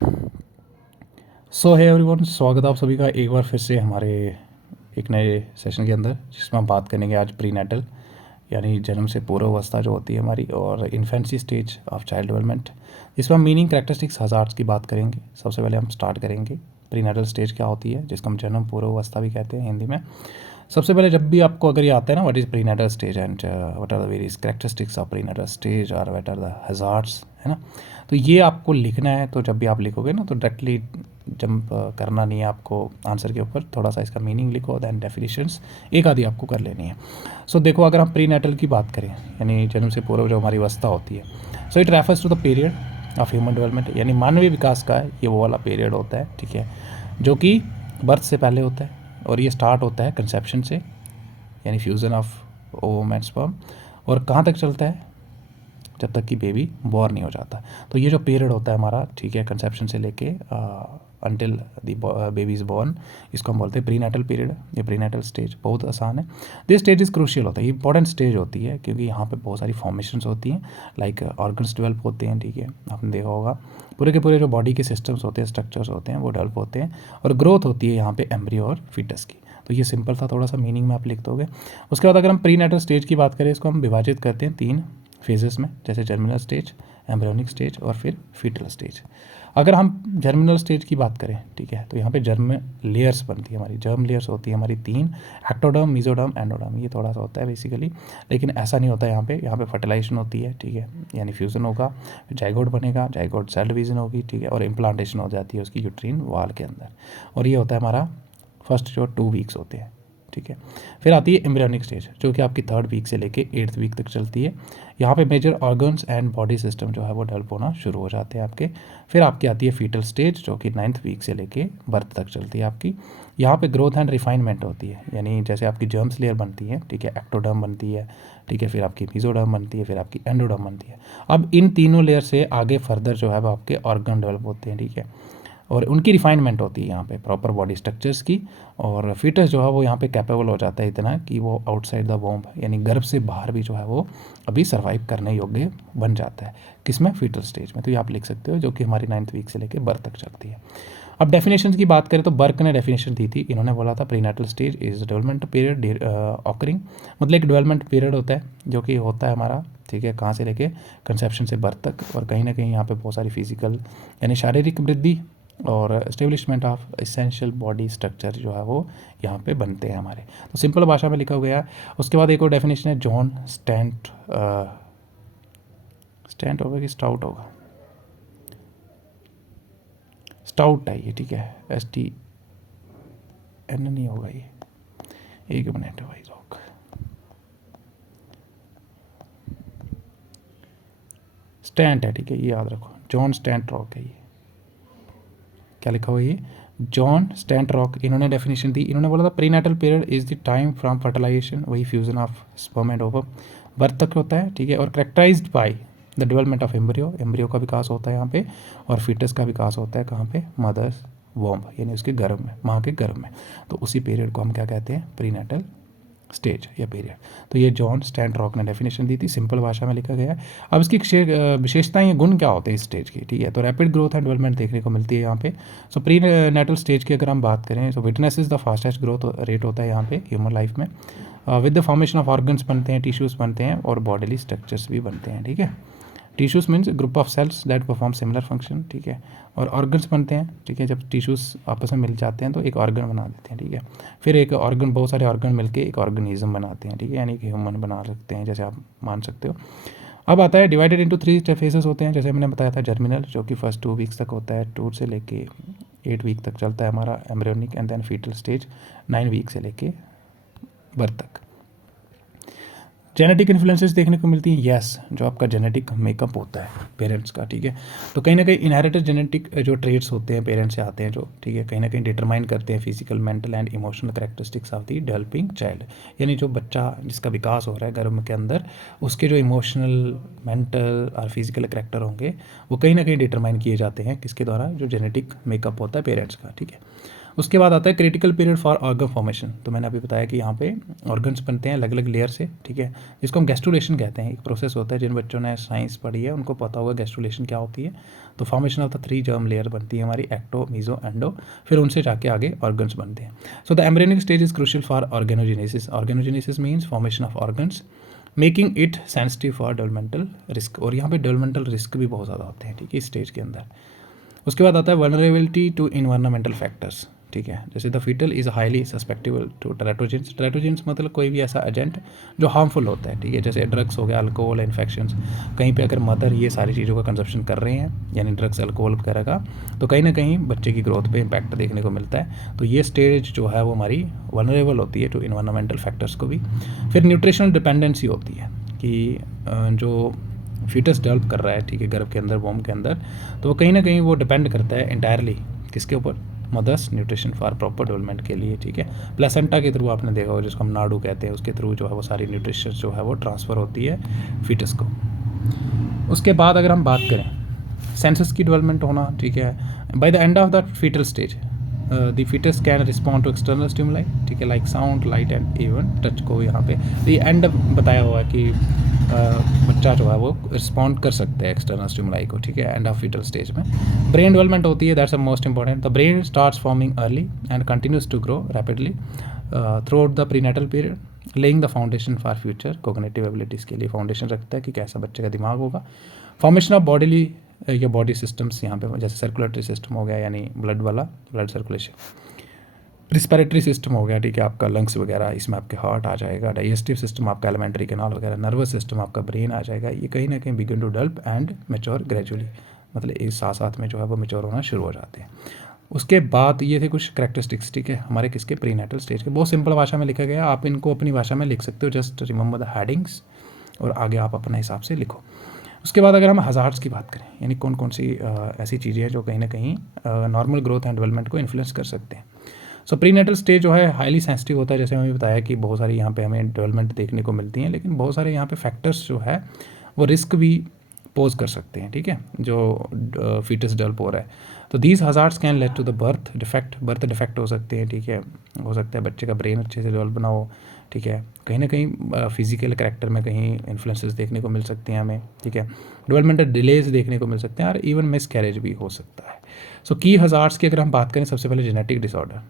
सो है एवरीवन, स्वागत है आप सभी का एक बार फिर से हमारे एक नए सेशन के अंदर, जिसमें हम बात करेंगे आज प्रीनेटल यानी जन्म से पूर्वावस्था जो होती है हमारी, और infancy stage of child development, जिसमें हम मीनिंग, कैरेक्टरिस्टिक्स, हज़ार्ड्स की बात करेंगे। सबसे पहले हम स्टार्ट करेंगे प्रीनेटल स्टेज क्या होती है, जिसको हम जन्म पूर्वावस्था भी कहते हैं हिंदी में। सबसे पहले जब भी आपको अगर ये आता है ना, what is prenatal stage and what are the various characteristics of prenatal stage और व्हाट आर द हज़ार्ड्स, है ना, तो ये आपको लिखना है। तो जब भी आप लिखोगे ना, तो डायरेक्टली जंप करना नहीं है आपको आंसर के ऊपर, थोड़ा सा इसका मीनिंग लिखो, दैन डेफिनेशंस एक आधी आपको कर लेनी है। सो देखो, अगर हम प्रीनेटल की बात करें यानी जन्म से पूर्व जो हमारी अवस्था होती है, so it refers to the period of human development, यानी मानवीय विकास का है ये वो वाला पीरियड होता है, ठीक है, जो कि बर्थ से पहले होता है। और ये स्टार्ट होता है कंसेप्शन से, यानी fusion of ovum and sperm, और कहाँ तक चलता है, जब तक कि बेबी बॉर्न नहीं हो जाता। तो ये जो पीरियड होता है हमारा, ठीक है, कंसेप्शन से लेके until the baby is born, इसको हम बोलते हैं प्रीनेटल पीरियड। ये प्रीनेटल स्टेज बहुत आसान है। दिस स्टेज इज़ क्रूशियल होता है, ये इंपॉर्टेंट स्टेज होती है, क्योंकि यहाँ पे बहुत सारी फॉर्मेशंस होती हैं, लाइक ऑर्गन्स डेवलप होते हैं, ठीक है, आपने देखा होगा। पूरे के पूरे जो बॉडी के सिस्टम्स होते हैं, स्ट्रक्चर्स होते हैं, वो डेवलप होते हैं, और ग्रोथ होती है यहाँ पे एम्ब्रियो और फीटस की। तो ये सिंपल था, थोड़ा सा मीनिंग में आप लिख दोगे। उसके बाद अगर हम प्रीनेटल स्टेज की बात करें, इसको हम विभाजित करते हैं 3 फेजेस में, जैसे जर्मिनल स्टेज, एम्ब्रियोनिक स्टेज और फिर फीटल स्टेज। अगर हम जर्मिनल स्टेज की बात करें, ठीक है, तो यहाँ पे जर्म लेयर्स बनती है हमारी, जर्म लेयर्स होती है हमारी 3, एक्टोडर्म, मेसोडर्म, एंडोडर्म। ये थोड़ा सा होता है बेसिकली, लेकिन ऐसा नहीं होता है यहाँ पे फर्टिलाइजेशन होती है, ठीक है, यानी फ्यूज़न होगा, जाइगोट बनेगा, जाइगोट सेल डिवीजन होगी, ठीक है, और इम्प्लांटेशन हो जाती है उसकी यूट्रीन वाल के अंदर। और ये होता है हमारा फर्स्ट जो 2 वीक्स होते हैं, ठीक है। फिर आती है एम्ब्रियोनिक स्टेज, जो कि आपकी 3rd वीक से लेके 8th वीक तक चलती है। यहाँ पे major organs and body system जो है वो डेवलप होना शुरू हो जाते हैं आपके। फिर आपकी आती है फीटल स्टेज, जो कि 9th वीक से लेके बर्थ तक चलती है आपकी। यहाँ पे ग्रोथ एंड रिफाइनमेंट होती है, यानी जैसे आपकी जर्म्स लेयर बनती है, ठीक है, एक्टोडर्म बनती है, ठीक है, फिर आपकी मेसोडर्म बनती है, फिर आपकी एंडोडर्म बनती है। अब इन तीनों लेयर से आगे फर्दर जो है वो आपके ऑर्गन डेवलप होते हैं, ठीक है, और उनकी रिफाइनमेंट होती है यहाँ पे प्रॉपर बॉडी स्ट्रक्चर्स की। और फीटस जो है वो यहाँ पे कैपेबल हो जाता है इतना कि वो आउटसाइड द वोम्ब, यानी गर्भ से बाहर भी जो है वो अभी सर्वाइव करने योग्य बन जाता है, किसमें, फीटल स्टेज में। तो ये आप लिख सकते हो, जो कि हमारी 9th वीक से लेकर बर्थ तक चलती है। अब डेफिनेशन की बात करें तो बर्क ने डेफिनेशन दी थी, इन्होंने बोला था prenatal stage is development period occurring, मतलब एक डेवलपमेंट पीरियड होता है जो कि होता है हमारा, ठीक है, कहाँ से लेके कंसेप्शन से बर्थ तक, और कहीं ना कहीं यहाँ पे बहुत सारी फिजिकल यानी शारीरिक वृद्धि और establishment of essential body structure जो है वो यहाँ पे बनते हैं हमारे। तो सिंपल भाषा में लिखा गया है। उसके बाद एक और डेफिनेशन है जॉन स्टैंट, स्टैंट होगा कि स्टाउट होगा, स्टाउट है ये, ठीक है, STN नहीं होगा ये, एक मिनट भाई रोक, स्टैंट है, ठीक है, ये याद रखो, जॉन स्टैंट रॉक है ये। क्या लिखा हुआ है ये, जॉन स्टैंट रॉक, इन्होंने डेफिनेशन दी। इन्होंने बोला था prenatal period is the time from fertilisation, वही fusion of sperm and ovum, birth तक होता है, ठीक है, और characterised by the development of embryo, embryo का विकास होता है यहाँ पे, और फीटस का विकास होता है कहाँ पे, मदर्स वॉम्ब, यानी उसके गर्भ में, माँ के गर्भ में। तो उसी पीरियड को हम क्या कहते हैं, प्रीनेटल स्टेज या पीरियड। तो ये जॉन स्टैंट रॉक ने डेफिनेशन दी थी, सिंपल भाषा में लिखा गया है। अब इसकी विशेषताएं, गुण क्या होते हैं इस स्टेज की, ठीक है, तो रैपिड ग्रोथ एंड डेवलपमेंट देखने को मिलती है यहाँ पे। सो प्री नेटल स्टेज की अगर हम बात करें, तो witness is the fastest growth rate होता है यहाँ पे ह्यूमन लाइफ में, with the formation of organs बनते हैं, टिश्यूज़ बनते हैं, और बॉडीली स्ट्रक्चर्स भी बनते हैं, ठीक है। Tissues means group of cells that perform similar function, ठीक है, और ऑर्गन्स बनते हैं, ठीक है, जब टिश्यूज़ आपस में मिल जाते हैं तो एक ऑर्गन बना देते हैं, ठीक है, फिर एक ऑर्गन, बहुत सारे ऑर्गन मिलके एक ऑर्गेनिज्म बनाते हैं, ठीक है, यानी कि ह्यूमन बना सकते हैं, जैसे आप मान सकते हो। अब आता है डिवाइडेड इंटू 3 फेजेस होते हैं, जैसे मैंने बताया था, जर्मिनल जो कि फर्स्ट 2 वीक्स तक होता है, 2 से लेके 8 वीक तक चलता है हमारा, embryonic, and then foetal stage 9 week से लेके बर्थ तक। जेनेटिक इन्फ्लुएंसेस देखने को मिलती है, यस, जो आपका जेनेटिक मेकअप होता है पेरेंट्स का, ठीक है, तो कहीं ना कहीं इनहेरिटेड जेनेटिक जो ट्रेड्स होते हैं पेरेंट्स से आते हैं जो, ठीक है, कहीं ना कहीं डिटरमाइन करते हैं physical, mental and emotional characteristics of the developing child, यानी जो बच्चा जिसका विकास हो रहा है गर्भ के अंदर, उसके जो इमोशनल, मेंटल और फिजिकल करेक्टर होंगे वो कहीं ना कहीं डिटरमाइन किए जाते हैं किसके द्वारा, जो जेनेटिक मेकअप होता है पेरेंट्स का, ठीक है। उसके बाद आता है critical period for organ formation. तो मैंने अभी बताया कि यहाँ पे ऑर्गन्स बनते हैं अलग अलग लेयर से, ठीक है, जिसको हम गैस्ट्रुलेशन कहते हैं। एक प्रोसेस होता है, जिन बच्चों ने साइंस पढ़ी है उनको पता होगा गैस्ट्रुलेशन क्या होती है। तो formation of the 3 germ layer बनती है हमारी, एक्टो, मीजो, एंडो, फिर उनसे जाके आगे ऑर्गन्स बनते हैं। So the embryonic stage is crucial for organogenesis. Organogenesis means formation of organs, making it sensitive for developmental risk. और यहाँ पे डेवलपमेंटल रिस्क भी बहुत ज़्यादा होते हैं, ठीक है, इस स्टेज के अंदर। उसके बाद आता है वल्नरेबिलिटी टू इन्वायरमेंटल फैक्टर्स, ठीक है, जैसे the foetal is highly susceptible to teratogens. Teratogens मतलब कोई भी ऐसा एजेंट जो हार्मफुल होता है, ठीक है, जैसे ड्रग्स हो गया, अल्कोहल, इन्फेक्शंस। कहीं पे अगर मदर ये सारी चीज़ों का कंजप्शन कर रहे हैं, यानी ड्रग्स, अल्कोहल वगैरह का, तो कहीं ना कहीं बच्चे की ग्रोथ पे इम्पैक्ट देखने को मिलता है। तो ये स्टेज जो है वो हमारी वल्नरेबल होती है टू इन्वायरमेंटल फैक्टर्स को भी। फिर न्यूट्रिशनल डिपेंडेंसी होती है कि जो फीटस डेवलप कर रहा है, ठीक है, गर्भ के अंदर, वोम के अंदर, तो वो कहीं ना कहीं वो डिपेंड करता है इंटायरली किसके ऊपर, mother's nutrition for proper development के लिए, ठीक है। प्लेसेंटा के थ्रू आपने देखा होगा, जिसको हम नाडू कहते हैं, उसके थ्रू जो है वो सारी न्यूट्रिशन जो है वो ट्रांसफ़र होती है फीटस को। उसके बाद अगर हम बात करें सेंसस की डेवलपमेंट होना, ठीक है, by the end of the foetal stage the foetus can respond to external stimuli, ठीक है, like sound, light and even touch को। यहाँ पे तो ये एंड बताया हुआ है कि बच्चा जो है वो रिस्पॉन्ड कर सकते हैं एक्सटर्नल स्टिमुलाई को, ठीक है, एंड ऑफ फीटल स्टेज में। ब्रेन डेवलपमेंट होती है, that's a most important. The brain starts forming early and continues to grow rapidly throughout the prenatal period, laying the foundation for future cognitive abilities के लिए foundation रखता है कि कैसा बच्चे का दिमाग होगा। फॉर्मेशन ऑफ बॉडीली या बॉडी सिस्टम्स यहाँ पे, जैसे सर्कुलेटरी सिस्टम हो गया, यानी ब्लड वाला, ब्लड सर्कुलेशन, रिस्पिरेटरी सिस्टम हो गया, ठीक है, आपका लंग्स वगैरह, इसमें आपके हार्ट आ जाएगा, डाइजेस्टिव सिस्टम आपका एलिमेंट्री कैनाल वगैरह, नर्वस सिस्टम आपका ब्रेन आ जाएगा। ये कहीं ना कहीं begin to develop and mature gradually, मतलब इस साथ साथ में जो है वो मैच्योर होना शुरू हो जाते हैं। उसके बाद ये थे कुछ करेक्टरिस्टिक्स, ठीक है, हमारे किसके, प्रीनेटल स्टेज के। बहुत सिंपल भाषा में लिखा गया, आप इनको अपनी भाषा में लिख सकते हो, जस्ट रिमेंबर द हेडिंग्स और आगे आप अपने हिसाब से लिखो। उसके बाद अगर हम हज़ार्ड्स की बात करें, यानी कौन कौन सी ऐसी चीज़ें हैं जो कहीं ना कहीं नॉर्मल ग्रोथ एंड डेवलपमेंट को इन्फ्लुएंस कर सकते हैं। सो प्रीनेटल स्टेज जो है हाईली सेंसिटिव होता है, जैसे मैंने बताया कि बहुत सारी यहाँ पे हमें डेवलपमेंट देखने को मिलती हैं, लेकिन बहुत सारे यहाँ पे फैक्टर्स जो है वो रिस्क भी पोज कर सकते हैं, ठीक है, जो फीटस डेवलप हो रहा है। तो these hazards can lead to the birth defect हो सकते हैं, ठीक है, हो सकता है बच्चे का ब्रेन अच्छे से डेवलप ना हो, ठीक है, कहीं ना कहीं फिजिकल कैरेक्टर में कहीं इन्फ्लुएंसेस देखने को मिल सकते हैं हमें, ठीक है, डेवलपमेंटल डिलेज देखने को मिल सकते हैं, और इवन मिस कैरेज भी हो सकता है। सो की हज़ार्ड्स की अगर हम बात करें, सबसे पहले जेनेटिक डिसऑर्डर,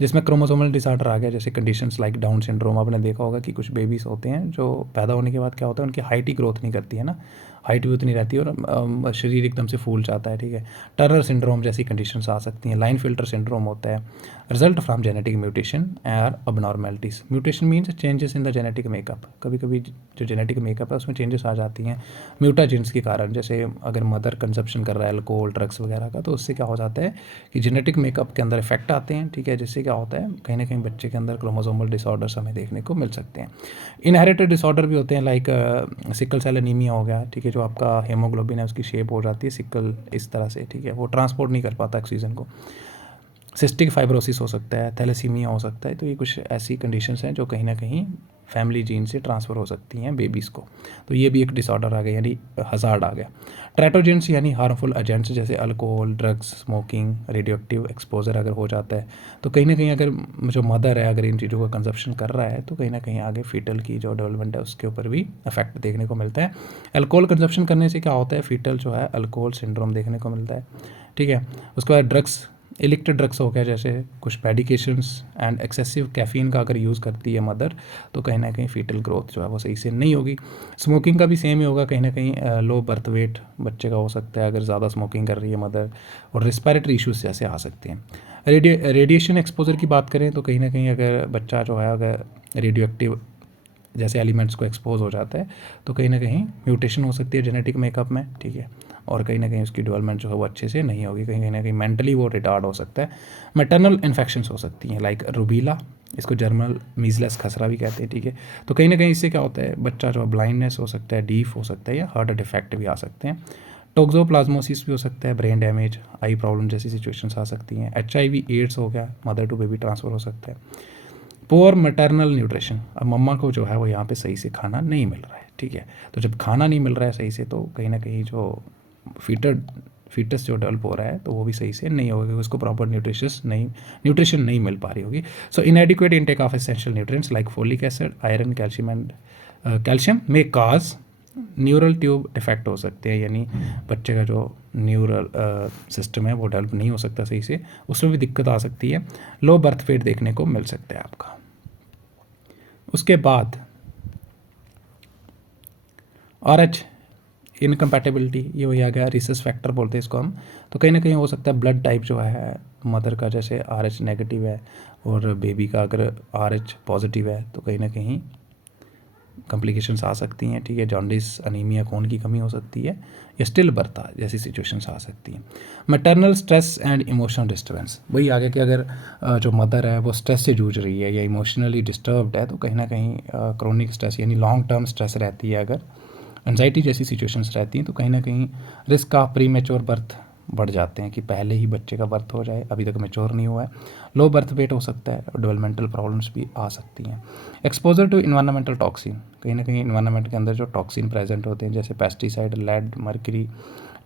जिसमें क्रोमोसोमल डिसऑर्डर आ गया, जैसे कंडीशंस लाइक डाउन सिंड्रोम। आपने देखा होगा कि कुछ बेबीज़ होते हैं जो पैदा होने के बाद क्या होता है, उनकी हाइट ही ग्रोथ नहीं करती है ना, हाइट भी उतनी रहती है और शरीर एकदम से फूल जाता है, ठीक है। टर्नर सिंड्रोम जैसी कंडीशंस आ सकती हैं, लाइन फिल्टर सिंड्रोम होता है, रिजल्ट फ्रॉम जेनेटिक म्यूटेशन और abnormalities. Mutation means changes in the genetic makeup, कभी कभी जो जेनेटिक मेकअप है उसमें चेंजेस आ जाती हैं म्यूटाजेंस के कारण। जैसे अगर मदर कंजप्शन कर रहा है अल्कोहल, ड्रग्स वगैरह का, तो उससे क्या हो जाता है कि जेनेटिक मेकअप के अंदर इफेक्ट आते हैं, ठीक है, जिससे क्या होता है कहीं ना कहीं बच्चे के अंदर क्रोमोसोमल डिसऑर्डर्स हमें देखने को मिल सकते हैं। इनहेरिटेड डिसऑर्डर भी होते हैं, लाइक सिकल सेल एनीमिया हो गया, ठीक है, जो आपका हेमोग्लोबिन है उसकी शेप हो जाती है सिकल इस तरह से, ठीक है, वो ट्रांसपोर्ट नहीं कर पाता ऑक्सीजन को। सिस्टिक फाइब्रोसिस हो सकता है, थैलेसीमिया हो सकता है। तो ये कुछ ऐसी कंडीशंस हैं जो कहीं ना कहीं फैमिली जीन से ट्रांसफ़र हो सकती हैं बेबीज़ को। तो ये भी एक डिसऑर्डर आ गया, यानी हज़ार्ड आ गया। ट्रेटोजेंस यानी हार्मफुल एजेंट्स, जैसे alcohol, drugs, smoking, radioactive exposure अगर हो जाता है, तो कहीं ना कहीं अगर जो मदर है अगर इन चीज़ों का कंजप्शन कर रहा है, तो कहीं ना कहीं आगे फीटल की जो डेवलपमेंट है उसके ऊपर भी इफेक्ट देखने को मिलता है। अल्कोहल कंजप्शन करने से क्या होता है, फीटल जो है अल्कोहल सिंड्रोम देखने को मिलता है, ठीक है। उसके बाद ड्रग्स, इलिक्ट ड्रग्स हो गया, जैसे कुछ मेडिकेशंस एंड एक्सेसिव कैफ़ीन का अगर यूज़ करती है मदर, तो कहीं ना कहीं फीटल ग्रोथ जो है वो सही से नहीं होगी। स्मोकिंग का भी सेम ही होगा, कहीं ना कहीं लो बर्थ वेट बच्चे का हो सकता है अगर ज़्यादा स्मोकिंग कर रही है मदर, और रिस्पिरेटरी इश्यूज जैसे आ सकते हैं। रेडिएशन एक्सपोजर की बात करें तो कहीं ना कहीं अगर बच्चा जो है अगर रेडियो एक्टिव जैसे एलिमेंट्स को एक्सपोज हो जाता है, तो कहीं ना कहीं म्यूटेशन हो सकती है जेनेटिक मेकअप में, ठीक है, और कहीं ना कहीं उसकी डेवलपमेंट जो है वो अच्छे से नहीं होगी, कहीं ना कहीं मेंटली वो रिटार्ड हो सकता है। मैटरनल इन्फेक्शंस हो सकती हैं, लाइक रूबीला, इसको जर्मल मीजलेस खसरा भी कहते हैं, ठीक है। तो कहीं ना कहीं इससे क्या होता है, बच्चा जो ब्लाइंडनेस हो सकता है, डीफ हो सकता है, या हार्ट डिफेक्ट भी आ सकते हैं। टोक्सोप्लाज्मोसिस भी हो सकता है, ब्रेन डैमेज, आई प्रॉब्लम जैसी सिचुएशंस आ सकती हैं। HIV एड्स हो गया, मदर टू बेबी ट्रांसफ़र हो सकता है। पुअर मैटरनल न्यूट्रिशन, अब मम्मा को जो है वो यहाँ पे सही से खाना नहीं मिल रहा है, ठीक है। तो जब खाना नहीं मिल रहा है सही से, तो कहीं ना कहीं जो फीटस जो डेवलप हो रहा है तो वो भी सही से नहीं होगा क्योंकि उसको प्रॉपर न्यूट्रिशन नहीं मिल पा रही होगी। So inadequate intake of essential nutrients like folic acid, iron, calcium and calcium में काज न्यूरल ट्यूब डिफेक्ट हो सकते हैं, यानी बच्चे का जो न्यूरल सिस्टम है वो डेवलप नहीं हो सकता सही से, उसमें भी दिक्कत आ सकती है। लो बर्थ वेट देखने को मिल सकता है आपका। उसके बाद RH इनकम्पैटिबिलिटी, ये वही आ गया, रिसस फैक्टर बोलते हैं इसको हम। तो कहीं ना कहीं हो सकता है ब्लड टाइप जो है मदर का जैसे RH नेगेटिव है और बेबी का अगर RH पॉजिटिव है तो कहीं ना कहीं कॉम्प्लिकेशंस आ सकती हैं, ठीक है। जॉन्डिस, अनीमिया, खून की कमी हो सकती है, या स्टिल बर्थ जैसी सिचुएशंस आ सकती हैं। Maternal stress and emotional disturbance, वही आगे कि अगर जो मदर है वो स्ट्रेस से जूझ रही है या इमोशनली डिस्टर्ब्ड है तो कहीं ना कहीं क्रोनिक स्ट्रेस यानी लॉन्ग टर्म स्ट्रेस रहती है, अगर एंजाइटी जैसी सिचुएशंस रहती हैं तो कहीं ना कहीं risk of pre mature birth बढ़ जाते हैं कि पहले ही बच्चे का बर्थ हो जाए, अभी तक मैच्योर नहीं हुआ है। लो बर्थ वेट हो सकता है और डेवलपमेंटल प्रॉब्लम्स भी आ सकती हैं। एक्सपोजर टू इन्वायरमेंटल टॉक्सिन, कहीं ना कहीं इन्वायरमेंट के अंदर जो टॉक्सिन प्रेजेंट होते हैं जैसे पेस्टिसाइड, लेड, मर्करी,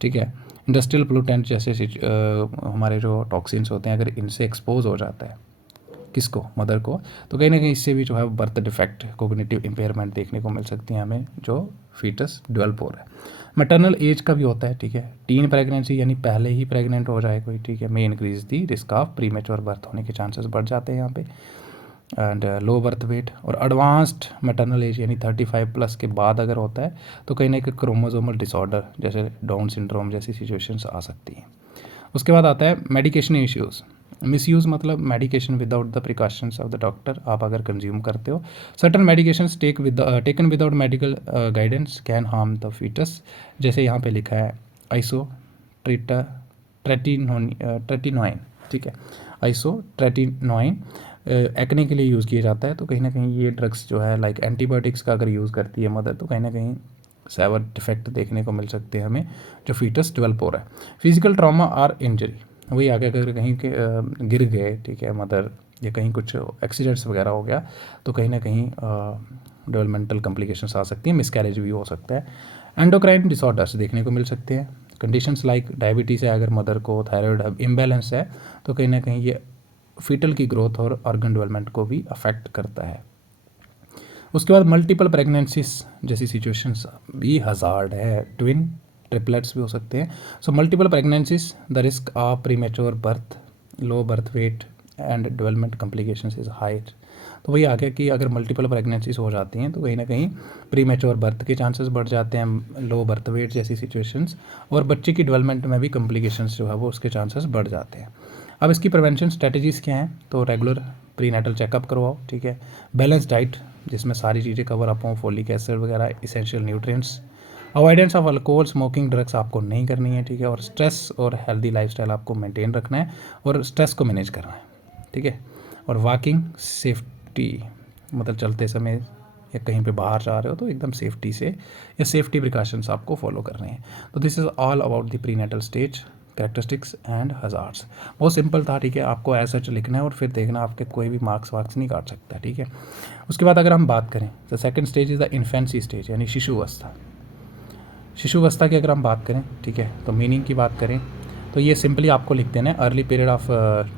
ठीक है, इंडस्ट्रियल पोल्यूटेंट जैसे हमारे जो टॉक्सिन्स होते हैं, अगर इनसे एक्सपोज हो जाता है किसको, मदर को, तो कहीं ना कहीं इससे भी जो है बर्थ डिफेक्ट, कोग्निटिव इम्पेयरमेंट देखने को मिल सकती है हमें, जो फीटस डेवलप हो रहा है। मैटरनल एज का भी होता है, ठीक है, टीन प्रेगनेंसी यानी पहले ही प्रेग्नेंट हो जाए कोई, ठीक है, may increase the risk of pre mature birth होने के चांसेस बढ़ जाते हैं यहाँ पे। एंड लो बर्थ वेट और एडवांस्ड मैटरनल एज यानी 35 प्लस के बाद अगर होता है तो कहीं ना कहीं क्रोमोसोमल डिसऑर्डर जैसे डाउन सिंड्रोम जैसी सिचुएशंस आ सकती हैं। उसके बाद आता है मेडिकेशन इश्यूज़। मिसयूज़ मतलब medication without the precautions of the doctor, आप अगर कंज्यूम करते हो certain medications taken without medical guidance can harm the foetus, जैसे यहाँ पे लिखा है आइसो ट्रेटिनोइन, ठीक है, आइसो ट्रेटिनोइन एक्ने के लिए यूज़ किया जाता है। तो कहीं ना कहीं ये ड्रग्स जो है लाइक एंटीबायोटिक्स का अगर यूज़ करती है मदर तो कहीं ना कहीं सेवर डिफेक्ट देखने को मिल सकते हैं हमें, जो फीटस डेवलप हो रहा है। फिजिकल ट्रॉमा और इंजरी, वही आगे अगर कहीं के गिर गए, ठीक है, मदर, या कहीं कुछ एक्सीडेंट्स वगैरह हो गया तो कहीं ना कहीं डेवलपमेंटल कॉम्प्लिकेशंस आ सकती हैं, मिसकैरेज भी हो सकता है। एंडोक्राइन डिसऑर्डर्स देखने को मिल सकते हैं, कंडीशंस लाइक डायबिटीज़ है अगर मदर को, थायराइड इम्बैलेंस है तो कहीं ना कहीं ये फीटल की ग्रोथ और ऑर्गन डेवलपमेंट को भी अफेक्ट करता है। उसके बाद मल्टीपल प्रेगनेंसीज जैसी सिचुएशंस भी हज़ार्ड है, ट्विन ट्रिपलेट्स भी हो सकते हैं। So multiple pregnancies the risk of premature birth, low birth weight and development complications is high. तो वही आ गया कि अगर मल्टीपल प्रेगनेंसीज हो जाती हैं तो कहीं ना कहीं प्रीमेच्योर बर्थ के चांसेस बढ़ जाते हैं, लो बर्थ वेट जैसी सिचुएशंस, और बच्चे की डेवलपमेंट में भी कॉम्प्लिकेशंस जो है वो उसके चांसेस बढ़ जाते हैं। अब इसकी प्रिवेंशन स्ट्रेटजीज़ क्या हैं, तो रेगुलर प्रीनेटल चेकअप करवाओ, ठीक है, बैलेंस डाइट जिसमें सारी चीज़ें कवर अप हों, फोलिक एसिड वगैरह, essential nutrients, avoidance of alcohol, smoking, drugs आपको नहीं करनी है, ठीक है, और स्ट्रेस और हेल्दी लाइफस्टाइल आपको मेंटेन रखना है और स्ट्रेस को मैनेज करना है, ठीक है, और वॉकिंग सेफ्टी, मतलब चलते समय या कहीं पे बाहर जा रहे हो तो एकदम सेफ्टी से या सेफ्टी प्रिकॉशंस आपको फॉलो करने हैं। तो this is all about the prenatal stage, characteristics and hazards. बहुत सिंपल था, ठीक है, आपको ऐसा लिखना है और फिर देखना आपके कोई भी मार्क्स वार्क्स नहीं काट सकता, ठीक है। उसके बाद अगर हम बात करें तो second stage is the infancy stage यानी शिशुअवस्था। शिशुअवस्था की अगर हम बात करें, ठीक है, तो मीनिंग की बात करें तो ये सिंपली आपको लिख देना है early period of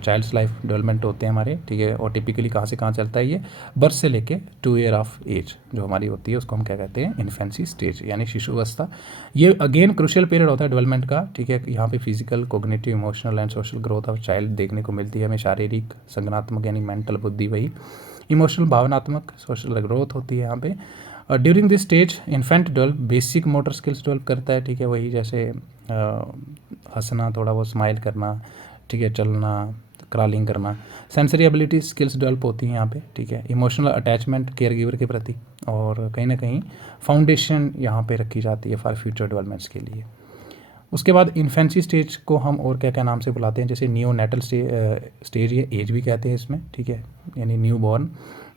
child's life development होते हैं हमारे, ठीक है, और टिपिकली कहाँ से कहाँ चलता है ये, बर्थ से लेके 2 ईयर ऑफ एज जो हमारी होती है उसको हम क्या कहते हैं, इन्फेंसी स्टेज यानी शिशुअवस्था। ये अगेन क्रूशियल पीरियड होता है डेवलपमेंट का, ठीक है, यहाँ पे physical, cognitive, emotional and social growth of child देखने को मिलती है हमें, शारीरिक, संज्ञानात्मक यानी मेंटल बुद्धि वही, इमोशनल भावनात्मक, सोशल ग्रोथ होती है यहाँ पे। During this stage infant develop basic motor skills develop करता है, ठीक है, वही जैसे हंसना, थोड़ा बहुत स्माइल करना, ठीक है, चलना, क्रॉलिंग करना, सेंसरी एबिलिटी स्किल्स डेवलप होती हैं यहाँ पे, ठीक है, इमोशनल अटैचमेंट केयर गिवर के प्रति, और कहीं ना कहीं फाउंडेशन यहाँ पे रखी जाती है फॉर फ्यूचर डेवलपमेंट्स के लिए। उसके बाद इन्फेंसी स्टेज को हम और क्या क्या नाम से बुलाते हैं, जैसे नियो नेटल स्टेज, ये एज भी कहते हैं इसमें, ठीक है, यानी न्यू बॉर्न,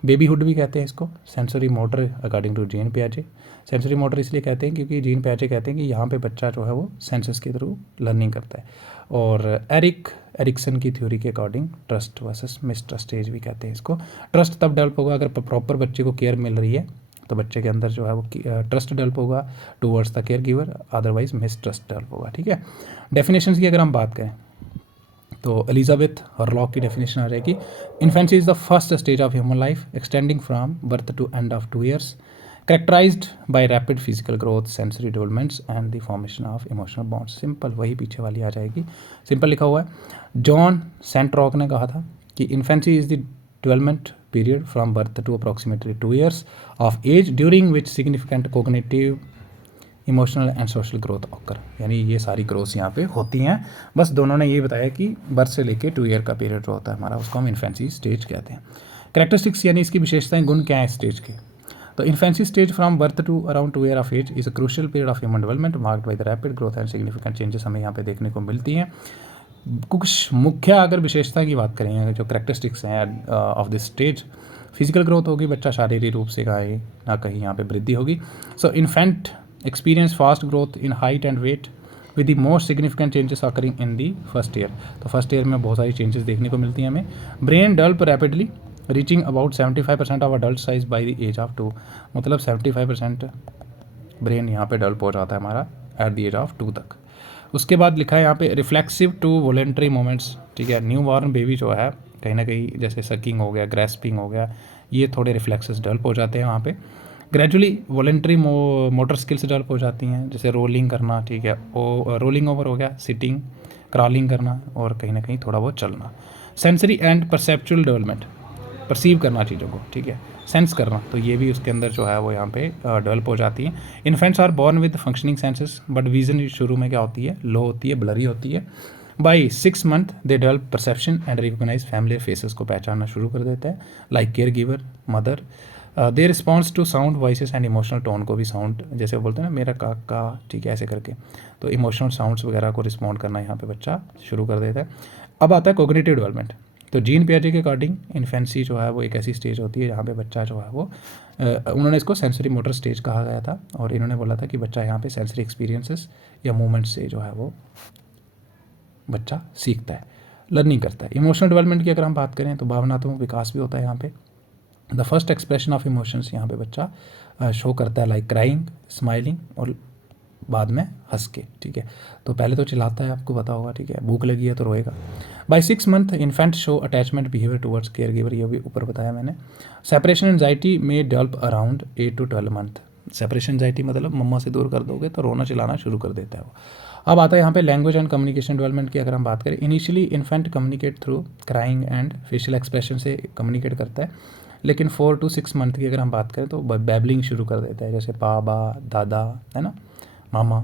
बेबीहुड भी कहते हैं इसको, sensory motor according to Jean पियाजे। सेंसरी मोटर इसलिए कहते हैं क्योंकि जीन पियाजे कहते हैं कि यहाँ पे बच्चा जो है वो सेंसस के थ्रू लर्निंग करता है। और एरिक्सन की थ्योरी के according trust versus mistrust stage भी कहते हैं इसको। ट्रस्ट तब डेवलप होगा अगर प्रॉपर बच्चे को केयर मिल रही है, तो बच्चे के अंदर जो है वो ट्रस्ट डेवलप होगा towards the care giver, otherwise mistrust develop होगा। ठीक है, डेफिनेशंस की अगर हम बात करें तो एलिजाबेथ हरलॉक की डेफिनेशन आ जाएगी, infancy is the first stage of human life extending from birth to end of 2 years, characterized by rapid physical growth, sensory developments and the formation of emotional bonds। Simple वही पीछे वाली आ जाएगी, simple लिखा हुआ है। John सेंट्रॉक ने कहा था कि infancy is the development period from birth to approximately 2 years of age during which significant cognitive emotional and social growth occur, यानी ये सारी ग्रोथ यहाँ पे होती हैं। बस दोनों ने ये बताया कि बर्थ से लेके 2 year का पीरियड जो होता है हमारा उसको हम इन्फेंसी स्टेज कहते हैं। कैरेक्टरिस्टिक्स यानी इसकी विशेषताएं, गुण क्या है स्टेज के, तो infancy stage from birth to around 2 year of age is a crucial period of human development marked by the rapid growth and significant changes हमें यहाँ पे देखने को मिलती हैं। कुछ मुख्य अगर विशेषता की बात करें, जो करेक्टरिस्टिक्स हैं of this stage, physical growth होगी, बच्चा शारीरिक रूप से कहीं ना कहीं यहाँ पे वृद्धि होगी। So infant experience fast growth in height and weight with the most significant changes occurring in the first year. तो फर्स्ट ईयर में बहुत सारी चेंजेस देखने को मिलती हैं हमें। Brain develop rapidly reaching about 75% of adult size by the age of 2, मतलब 75% ब्रेन यहाँ पे डेवलप हो जाता है हमारा एट द एज ऑफ 2 तक। उसके बाद लिखा है यहाँ पे रिफ्लेक्सिव टू वॉलेंट्री मोमेंट्स। ठीक है, न्यू बॉर्न बेबी जो है कहीं ना कहीं जैसे सकिंग हो गया, ग्रेस्पिंग हो गया, ये थोड़े रिफ्लेक्सेस डेवलप हो जाते हैं वहाँ पे। Gradually voluntary motor skills develop हो जाती हैं, जैसे रोलिंग करना, ठीक है, वो रोलिंग ओवर हो गया, सिटिंग, क्रॉलिंग करना और कहीं ना कहीं थोड़ा बहुत चलना। Sensory and perceptual development, perceive करना चीज़ों को, ठीक है, सेंस करना, तो ये भी उसके अंदर जो है वो यहाँ पे डेवलप हो जाती है। Infants are born with functioning senses but vision शुरू में क्या होती है, लो होती है, ब्लरी होती है। By 6 month they develop perception and recognise family faces को पहचानना शुरू कर देते हैं, like care giver, mother. They response to sound, voices and emotional tone को भी साउंड, जैसे बोलते हैं ना मेरा काका, ठीक है, ऐसे करके, तो इमोशनल साउंड्स वगैरह को रिस्पॉन्ड करना यहाँ पे बच्चा शुरू कर देता है। अब आता है कोग्निटिव डेवलपमेंट। तो जीन पियाजे के अकॉर्डिंग इन्फेंसी जो है वो एक ऐसी स्टेज होती है जहाँ पे बच्चा जो है वो उन्होंने इसको सेंसरी मोटर स्टेज कहा गया था, और इन्होंने बोला था कि बच्चा यहाँ पे सेंसरी एक्सपीरियंसेस या मूवमेंट से जो है वो बच्चा सीखता है, लर्निंग करता है। इमोशनल डेवलपमेंट की अगर हम बात करें तो भावनात्मक विकास भी होता है यहाँ पे। The first expression of emotions यहाँ पे बच्चा शो करता है, लाइक क्राइंग, स्माइलिंग और बाद में हंस के, ठीक है। तो पहले तो चिल्लाता है, आपको पता होगा, ठीक है, भूख लगी है तो रोएगा। By 6 month infant show attachment behaviour towards caregiver, ये भी ऊपर बताया मैंने। सेपरेशन एंजाइटी में develop around 8 to 12 month। Separation anxiety मतलब मम्मा से दूर कर दोगे तो रोना चिल्लाना शुरू कर देता है वो। अब आता है यहाँ पे लैंग्वेज एंड कम्युनिकेशन डेवलपमेंट की अगर हम बात करें। Initially infant communicate through crying and facial expression से कम्युनिकेट करता है, लेकिन 4 to 6 month की अगर हम बात करें तो बैबलिंग शुरू कर देता है, जैसे पापा, दादा, है ना, मामा।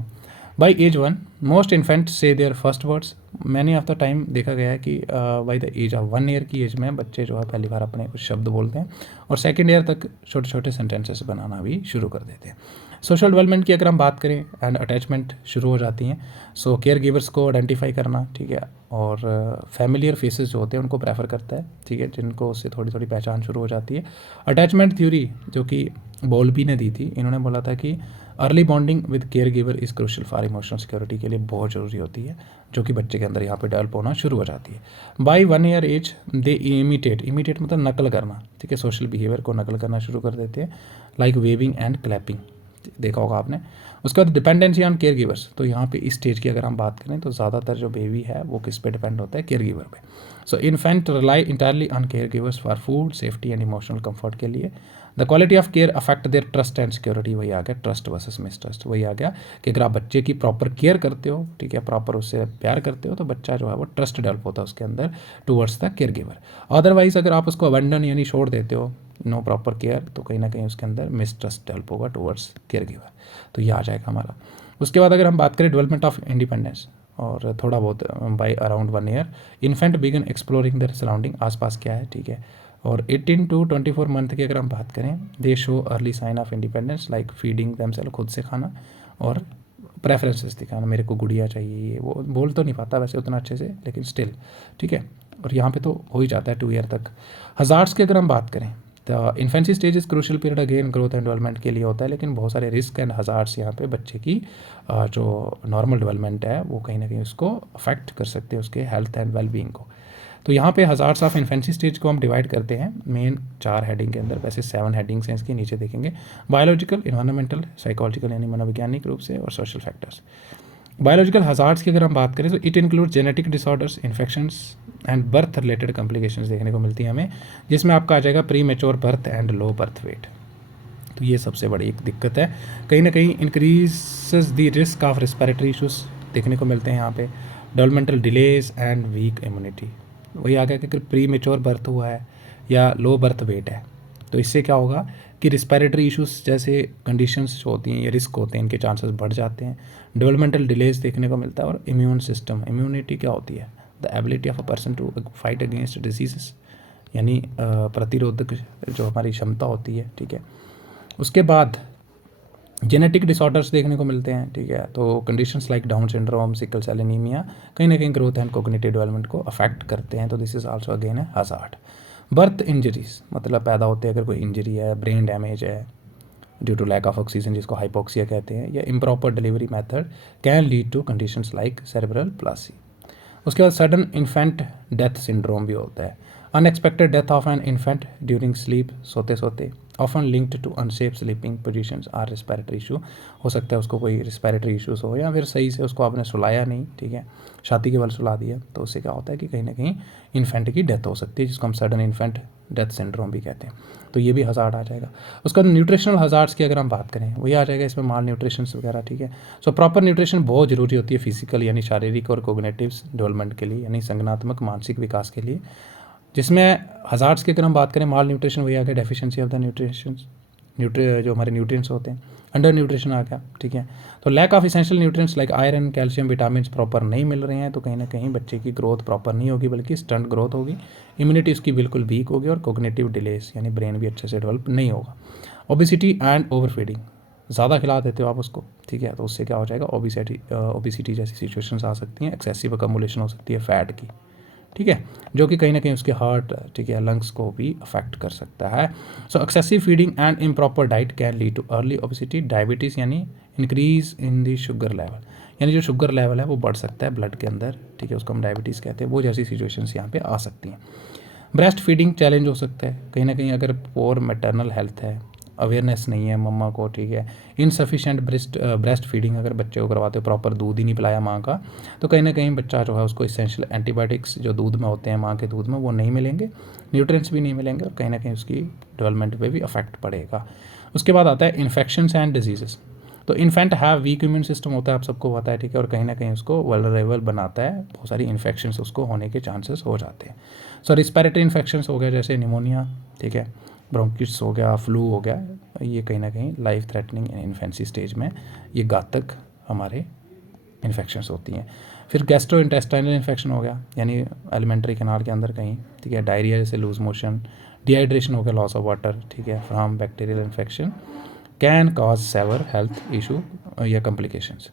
By age 1 most infant say their first words. Many of the time देखा गया है कि by the age of 1 year की एज में बच्चे जो है पहली बार अपने कुछ शब्द बोलते हैं, और 2nd year तक छोटे छोटे सेंटेंसेस बनाना भी शुरू कर देते हैं। सोशल डेवलपमेंट की अगर हम बात करें एंड अटैचमेंट शुरू हो जाती हैं। सो केयर गिवर्स को आइडेंटिफाई करना, ठीक है, और फैमिलियर फेसेस जो होते हैं उनको प्रेफर करता है, ठीक है, जिनको उससे थोड़ी थोड़ी पहचान शुरू हो जाती है। अटैचमेंट थ्योरी जो कि बॉल्बी ने दी थी, इन्होंने बोला था कि early bonding with care giver is crucial for emotional security के लिए बहुत ज़रूरी होती है, जो कि बच्चे के अंदर यहाँ पे डेवलप होना शुरू हो जाती है। By 1 year age they imitate मतलब नकल करना, ठीक है, सोशल बिहेवियर को नकल करना शुरू कर देते हैं, लाइक वेविंग एंड क्लैपिंग, देखा होगा आपने। उसके बाद डिपेंडेंसी ऑन केयर गिवर्स। तो यहाँ पे इस स्टेज की अगर हम बात करें तो ज़्यादातर जो बेबी है वो किस पे डिपेंड होता है, केयर गिवर पे। So infant rely entirely on caregivers for food, safety and emotional comfort के लिए। The quality of care affect their trust and security, वही आ गया, ट्रस्ट वर्सेस मिसट्रस्ट, वही आ गया कि अगर आप बच्चे की प्रॉपर केयर करते हो, ठीक है, प्रॉपर उससे प्यार करते हो, तो बच्चा जो है वो ट्रस्ट डेवलप होता है उसके अंदर towards the care giver. Otherwise अगर आप उसको अबेंडन यानी छोड़ देते हो, नो प्रॉपर केयर, तो कहीं ना कहीं उसके अंदर मिसट्रस्ट डेवलप होगा टूवर्ड्स केयर गिवर, तो ये आ जाएगा हमारा। उसके बाद अगर हम बात करें डेवलपमेंट ऑफ इंडिपेंडेंस, और थोड़ा बहुत by around 1 year infant began exploring their surrounding, आसपास क्या है, ठीक है। और 18 to 24 month की अगर हम बात करें, they show early sign of independence, like feeding themselves, खुद से खाना, और प्रेफरेंसेस दिखाना, मेरे को गुड़िया चाहिए, वो बोल तो नहीं पाता वैसे उतना अच्छे से, लेकिन स्टिल, ठीक है, और यहाँ पे तो हो ही जाता है 2 year तक। हज़ार्ड्स की अगर हम बात करें तो infancy stage is crucial period again growth and development के लिए होता है, लेकिन बहुत सारे रिस्क एंड हज़ार्ड्स यहाँ पे बच्चे की जो नॉर्मल डेवलपमेंट है वो कहीं ना कहीं उसको अफेक्ट कर सकते हैं, उसके हेल्थ एंड वेलबींग को। तो यहाँ पे हज़ार्ड्स ऑफ इन्फेंसी स्टेज को हम डिवाइड करते हैं मेन 4 हेडिंग के अंदर, वैसे 7 हेडिंग्स हैं इसके, नीचे देखेंगे बायोलॉजिकल, इन्वायरमेंटल, साइकोलॉजिकल यानी मनोवैज्ञानिक रूप से, और सोशल फैक्टर्स। बायोलॉजिकल हज़ार्ड्स की अगर हम बात करें तो it include genetic disorders, infections and birth related complications देखने को मिलती है हमें, जिसमें आपका आ जाएगा pre mature birth and low birth weight. तो ये सबसे बड़ी एक दिक्कत है, कहीं ना कहीं increases the risk of respiratory issues देखने को मिलते हैं यहाँ पे, developmental delays and weak immunity. वही आ गया कि अगर प्री मेच्योर बर्थ हुआ है या लो बर्थ वेट है तो इससे क्या होगा कि रिस्पिरेटरी इशूज़ जैसे कंडीशंस जो होती हैं या रिस्क होते हैं इनके चांसेस बढ़ जाते हैं, डेवलपमेंटल डिलेज देखने को मिलता है, और इम्यून सिस्टम, इम्यूनिटी क्या होती है, the ability of a person to fight against diseases, यानी प्रतिरोधक जो हमारी क्षमता होती है, ठीक है। उसके बाद जेनेटिक डिसऑर्डर्स देखने को मिलते हैं, ठीक है। तो conditions like Down syndrome, sickle cell anaemia कहीं ना कहीं ग्रोथ एंड कोग्निटिव डेवलपमेंट को अफेक्ट करते हैं, तो दिस इज आल्सो अगेन है हज़ार्ड। बर्थ इंजरीज मतलब पैदा होते हैं अगर कोई इंजरी है, ब्रेन डैमेज है due to lack of oxygen जिसको हाइपोक्सिया कहते हैं, या improper delivery method can lead to conditions like cerebral palsy. उसके बाद सडन इन्फेंट डेथ सिंड्रोम भी होता है, unexpected death of an infant during sleep, सोते सोते, often linked to unsafe sleeping positions or respiratory issue. हो सकता है उसको कोई रिस्पिरेटरी इशूज़ हो, या फिर सही से उसको आपने सुलाया नहीं, ठीक है, छाती के बल सुला दिया, तो उससे क्या होता है कि कहीं ना कहीं इन्फेंट की डेथ हो सकती है, जिसको हम सडन इन्फेंट डेथ सिंड्रोम भी कहते हैं। तो ये भी हज़ार्ड आ जाएगा। उसका न्यूट्रिशनल हज़ार्ड्स की अगर हम बात करें वही आ जाएगा इसमें, माल न्यूट्रिशन वगैरह, ठीक है। सो प्रॉपर न्यूट्रिशन बहुत ज़रूरी होती है फिजिकल यानी शारीरिक और कोग्निटिव डेवलपमेंट के लिए, यानी संज्ञानात्मक मानसिक विकास के लिए, जिसमें हज़ार्ड्स की अगर हम बात करें माल न्यूट्रिशन वही आ गया, डेफिशिएंसी ऑफ द न्यूट्रिशन, जो हमारे न्यूट्रिएंट्स होते हैं, अंडर न्यूट्रिशन आ गया, ठीक है। तो lack of essential nutrients like iron, calcium, vitamin proper नहीं मिल रहे हैं, तो कहीं ना कहीं बच्चे की ग्रोथ प्रॉपर नहीं होगी बल्कि स्टंट ग्रोथ होगी, इम्यूनिटी उसकी बिल्कुल वीक होगी, और कोग्निटिव डिलेस यानी ब्रेन भी अच्छे से डेवलप नहीं होगा। ओबिसिटी एंड ओवर फीडिंग, ज़्यादा खिला देते हो आप उसको, ठीक है, तो उससे क्या हो जाएगा, ओबिसिटी जैसी सिचुएशंस आ सकती हैं, एक्सेसिव अकमुलेशन हो सकती है फैट की, ठीक है, जो कि कहीं ना कहीं उसके हार्ट, ठीक है, लंग्स को भी अफेक्ट कर सकता है। So excessive feeding and improper diet can lead to early obesity, diabetes यानी increase in the sugar level, यानी जो शुगर लेवल है वो बढ़ सकता है ब्लड के अंदर, ठीक है, उसको हम डायबिटीज़ कहते हैं, वो जैसी सिचुएशंस यहाँ पे आ सकती हैं। ब्रेस्ट फीडिंग चैलेंज हो सकता है, कहीं ना कहीं अगर पोर मैटरनल हेल्थ है, अवेयरनेस नहीं है मम्मा को, ठीक है, इनसफिशेंट ब्रेस्ट फीडिंग अगर बच्चे को करवाते हो, प्रॉपर दूध ही नहीं पिलाया माँ का, तो कहीं ना कहीं बच्चा जो है उसको इसेंशियल एंटीबायोटिक्स जो दूध में होते हैं माँ के दूध में वो नहीं मिलेंगे, न्यूट्रिएंट्स भी नहीं मिलेंगे, और कहीं ना कहीं उसकी डेवलपमेंट पे भी अफेक्ट पड़ेगा। उसके बाद आता है इन्फेक्शंस एंड डिजीजेस। तो infant have week immune system होता है, आप सबको पता है, ठीक है, और कहीं ना कहीं उसको वल्नरेबल बनाता है, बहुत सारी इन्फेक्शंस उसको होने के चांसेस हो जाते हैं। सो रिस्पिरेटरी इन्फेक्शंस हो गया जैसे निमोनिया, ठीक है, ब्रोंकिट्स हो गया, फ्लू हो गया, ये कहीं ना कहीं लाइफ थ्रेटनिंग इन्फेंसी स्टेज में ये घातक हमारे इन्फेक्शंस होती हैं। फिर गैस्ट्रो इंटेस्टाइनल इन्फेक्शन हो गया, यानी एलिमेंट्री कैनाल के अंदर कहीं, ठीक है, डायरिया जैसे लूज मोशन, डिहाइड्रेशन हो गया, लॉस ऑफ वाटर, ठीक है, from bacterial infection can cause severe health issue या कॉम्प्लिकेशंस।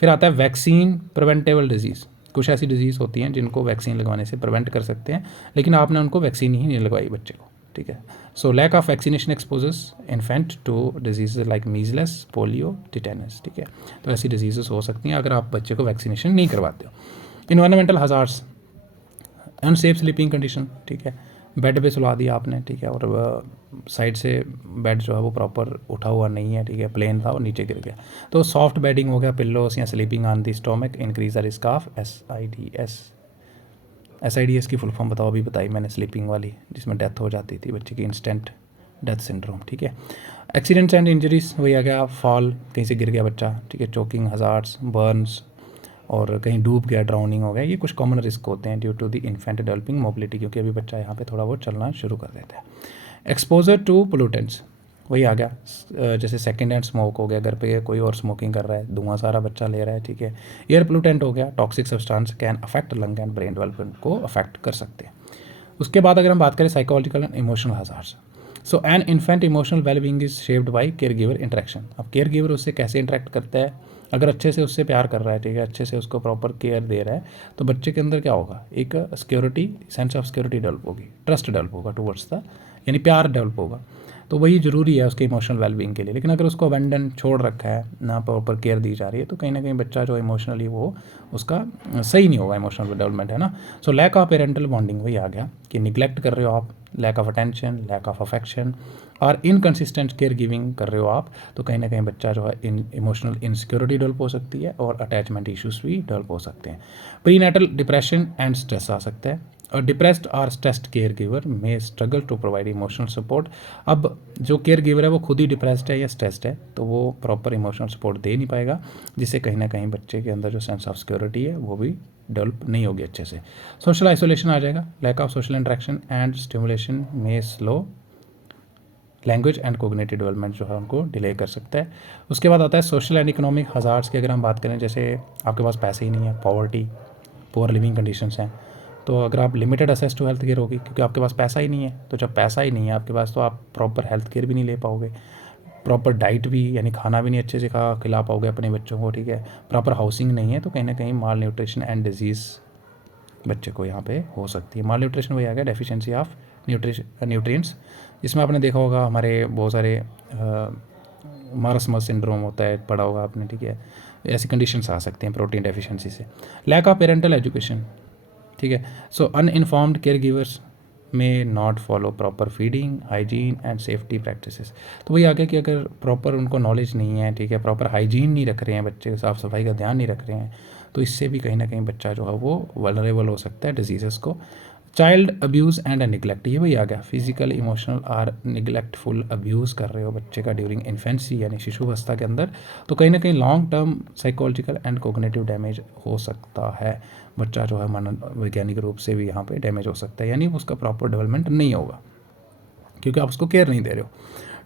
फिर आता है वैक्सीन प्रिवेंटेबल डिजीज़, कुछ ऐसी डिजीज़ होती हैं जिनको वैक्सीन लगवाने से प्रिवेंट कर सकते हैं, लेकिन आपने उनको वैक्सीन ही नहीं लगवाई बच्चे को, ठीक है। So lack of vaccination exposes infant to disease like measles, polio, tetanus, ठीक है, तो ऐसी डिजीज़ हो सकती हैं अगर आप बच्चे को वैक्सीनेशन नहीं करवाते हो। Environmental hazards, unsafe sleeping condition, ठीक है, बेड पे सुला दिया आपने, ठीक है, और साइड से बेड जो है वो प्रॉपर उठा हुआ नहीं है, ठीक है, प्लेन था और नीचे गिर गया, तो सॉफ्ट बेडिंग हो गया, पिल्लोस या sleeping on the stomach increase the risk of SIDS की फुल फॉर्म बताओ, अभी बताई मैंने स्लीपिंग वाली जिसमें डेथ हो जाती थी बच्चे की, इंस्टेंट डेथ सिंड्रोम, ठीक है। एक्सीडेंट्स एंड इंजरीज वही आ गया, फॉल, कहीं से गिर गया बच्चा, ठीक है, चोकिंग हज़ार्ड्स, बर्न्स, और कहीं डूब गया, ड्राउनिंग हो गया, ये कुछ कॉमन रिस्क होते हैं due to the infant developing mobility, क्योंकि अभी बच्चा यहाँ पे थोड़ा बहुत चलना शुरू कर देता है। एक्सपोजर टू पोल्यूटेंट्स वही आ गया, जैसे सेकेंड हैंड स्मोक हो गया, घर पे कोई और स्मोकिंग कर रहा है, धुआं सारा बच्चा ले रहा है, ठीक है, एयर पोल्यूटेंट हो गया, toxic substance can affect lung and brain development को अफेक्ट कर सकते हैं। उसके बाद अगर हम बात करें psychological and emotional hazards, so an infant emotional wellbeing is shaped by care giver interaction. अब केयर गिवर उससे कैसे इंटरेक्ट करता है, अगर अच्छे से उससे प्यार कर रहा है, ठीक है, अच्छे से उसको प्रॉपर केयर दे रहा है, तो बच्चे के अंदर क्या होगा, एक security, sense of security develop होगी, ट्रस्ट डेवलप होगा टुवर्ड्स द, यानी प्यार डेवलप होगा। तो वही ज़रूरी है उसके इमोशनल वेलबींग के लिए। लेकिन अगर उसको अबेंडन छोड़ रखा है, ना प्रॉपर केयर दी जा रही है, तो कहीं ना कहीं बच्चा जो इमोशनली वो उसका सही नहीं होगा, इमोशनल डेवलपमेंट है ना। So lack of parental bonding वही आ गया कि निगलेक्ट कर रहे हो आप, lack of attention, lack of affection और इनकन्सिस्टेंट केयर गिविंग कर रहे हो आप, तो कहीं ना कहीं बच्चा जो है इमोशनल इनसिक्योरिटी डेवलप हो सकती है और अटैचमेंट इश्यूज भी डेवलप हो सकते हैं। प्रीनेटल डिप्रेशन एंड स्ट्रेस आ सकता है। और डिप्रेस्ड और स्ट्रेस्ड केयर गिवर में struggle to provide emotional support. अब जो केयर गिवर है वो खुद ही डिप्रेस्ड है या स्ट्रेस्ड है, तो वो प्रॉपर इमोशनल सपोर्ट दे नहीं पाएगा, जिससे कहीं ना कहीं बच्चे के अंदर जो सेंस ऑफ सिक्योरिटी है वो भी डेवलप नहीं होगी अच्छे से। सोशल आइसोलेशन आ जाएगा, lack of social interaction and stimulation में slow language and cognitive development जो है उनको डिले कर सकता है। उसके बाद आता है सोशल एंड इकोनॉमिक हज़ार्ड्स की अगर हम बात करें, जैसे आपके पास पैसे ही नहीं है, पॉवर्टी, पुअर लिविंग कंडीशंस हैं, तो अगर आप limited access to health care होगी क्योंकि आपके पास पैसा ही नहीं है, तो जब पैसा ही नहीं है आपके पास तो आप प्रॉपर हेल्थ केयर भी नहीं ले पाओगे, प्रॉपर डाइट भी यानी खाना भी नहीं अच्छे से खिला पाओगे अपने बच्चों को, ठीक है, प्रॉपर हाउसिंग नहीं है, तो कहीं ना कहीं माल न्यूट्रिशन एंड डिजीज़ बच्चे को यहाँ पे हो सकती है। माल न्यूट्रिशन वही आ गया, डेफिशिएंसी ऑफ न्यूट्रिएंट्स, जिसमें आपने देखा होगा हमारे बहुत सारे मारस्मस सिंड्रोम होता है, पढ़ा होगा आपने, ठीक है, ऐसी कंडीशंस आ सकती हैं प्रोटीन डेफिशिएंसी से। लैक ऑफ पेरेंटल एजुकेशन, ठीक है, सो अनइन्फॉर्म्ड केयर गिवर्स में not follow proper feeding, hygiene and safety practices. तो वही आ गया कि अगर प्रॉपर उनको नॉलेज नहीं है, ठीक है, प्रॉपर हाइजीन नहीं रख रहे हैं बच्चे, साफ़ सफाई का ध्यान नहीं रख रहे हैं, तो इससे भी कहीं ना कहीं बच्चा जो है वो वल्नरेबल हो सकता है डिजीज़ को। चाइल्ड अब्यूज़ एंड निगलेक्ट, ये वही आ गया, फिजिकल इमोशनल और निगलेक्टफुल अब्यूज़ कर रहे हो बच्चे का ड्यूरिंग इन्फेंसी यानी शिशुवस्था के अंदर, तो कहीं ना कहीं long term psychological and cognitive damage हो सकता है। बच्चा जो है मनोवैज्ञानिक रूप से भी यहाँ पे डैमेज हो सकता है, यानी उसका प्रॉपर डेवलपमेंट नहीं होगा क्योंकि आप उसको केयर नहीं दे रहे हो।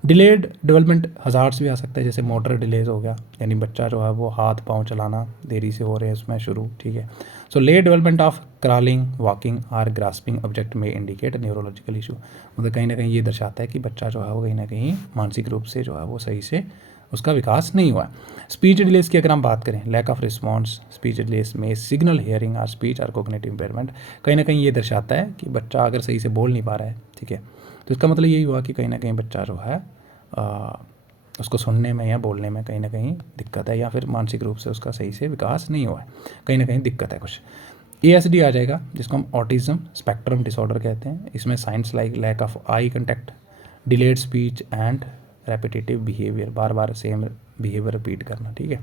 डिलेड डेवलपमेंट हज़ार्ड्स भी आ सकता है, जैसे मोटर डिलेज हो गया, यानी बच्चा जो है वो हाथ पाँव चलाना देरी से हो रहे हैं उसमें शुरू, ठीक है। So let development of crawling, walking और ग्रास्पिंग ऑब्जेक्ट में इंडिकेट न्यूरोलॉजिकल इशू, मतलब कहीं ना कहीं ये दर्शाता है कि बच्चा जो है वो कहीं ना कहीं मानसिक रूप से जो है वो सही से उसका विकास नहीं हुआ। स्पीच डिलेस की अगर हम बात करें, lack of response speech delays में सिग्नल हियरिंग और स्पीच और कोग्निटिव इम्पेयरमेंट, कहीं ना कहीं ये दर्शाता है कि बच्चा अगर सही से बोल नहीं पा रहा है, ठीक है, तो इसका मतलब यही हुआ कि कहीं ना कहीं बच्चा जो है उसको सुनने में या बोलने में कहीं ना कहीं दिक्कत है, या फिर मानसिक रूप से उसका सही से विकास नहीं हुआ है, कहीं ना कहीं दिक्कत है कुछ। ASD आ जाएगा, जिसको हम ऑटिज्म स्पेक्ट्रम डिसऑर्डर कहते हैं। इसमें signs like lack of eye contact, delayed speech and repetitive behaviour, बार बार सेम बिहेवियर रिपीट करना, ठीक है।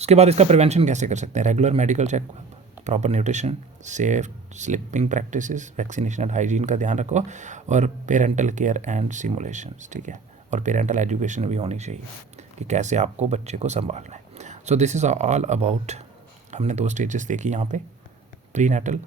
उसके बाद इसका प्रिवेंशन कैसे कर सकते हैं, regular medical checkup, proper nutrition, safe sleeping practices, vaccination and hygiene का ध्यान रखो, और पेरेंटल केयर एंड सिमुलेशंस, ठीक है, और पेरेंटल एजुकेशन भी होनी चाहिए कि कैसे आपको बच्चे को संभालना है। So this is all about, हमने 2 स्टेजेस देखी यहाँ पे, प्री नेटल,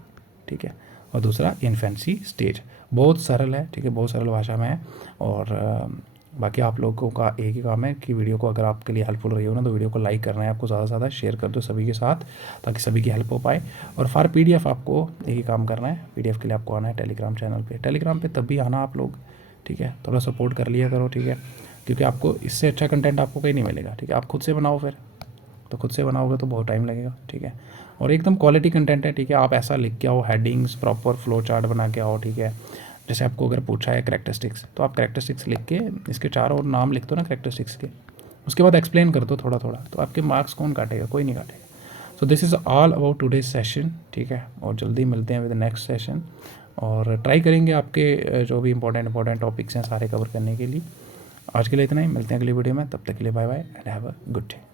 ठीक है, और दूसरा इन्फेंसी स्टेज। बहुत सरल है, ठीक है, बहुत सरल भाषा में है, और बाकी आप लोगों का एक ही काम है कि वीडियो को अगर आपके लिए हेल्पफुल रही हो ना, तो वीडियो को लाइक करना है आपको, ज़्यादा से ज़्यादा शेयर कर दो सभी के साथ ताकि सभी की हेल्प हो पाए। और फॉर PDF आपको एक ही काम करना है, PDF के लिए आपको आना है टेलीग्राम चैनल पे। टेलीग्राम पे तब भी आना आप लोग, ठीक है, थोड़ा सपोर्ट कर लिया करो, ठीक है, क्योंकि आपको इससे अच्छा कंटेंट आपको कहीं नहीं मिलेगा, ठीक है। आप खुद से बनाओ, फिर तो खुद से बनाओगे तो बहुत टाइम लगेगा, ठीक है, और एकदम क्वालिटी कंटेंट है, ठीक है। आप ऐसा लिख के आओ, हेडिंग्स प्रॉपर फ्लो चार्ट बना के आओ, ठीक है। जैसे आपको अगर पूछा है करैक्टरिस्टिक्स, तो आप करैक्टरिस्टिक्स लिख के इसके 4 और नाम लिख दो ना करैक्टरिस्टिक्स के, उसके बाद एक्सप्लेन कर दो थोड़ा थोड़ा, तो आपके मार्क्स कौन काटेगा, कोई नहीं काटेगा। So this is all about today's session, ठीक है, और जल्दी मिलते हैं विद नेक्स्ट सेशन, और ट्राई करेंगे आपके जो भी इंपॉर्टेंट टॉपिक्स हैं सारे कवर करने के लिए। आज के लिए इतना ही, मिलते हैं अगली वीडियो में, तब तक के लिए bye bye and have a good day.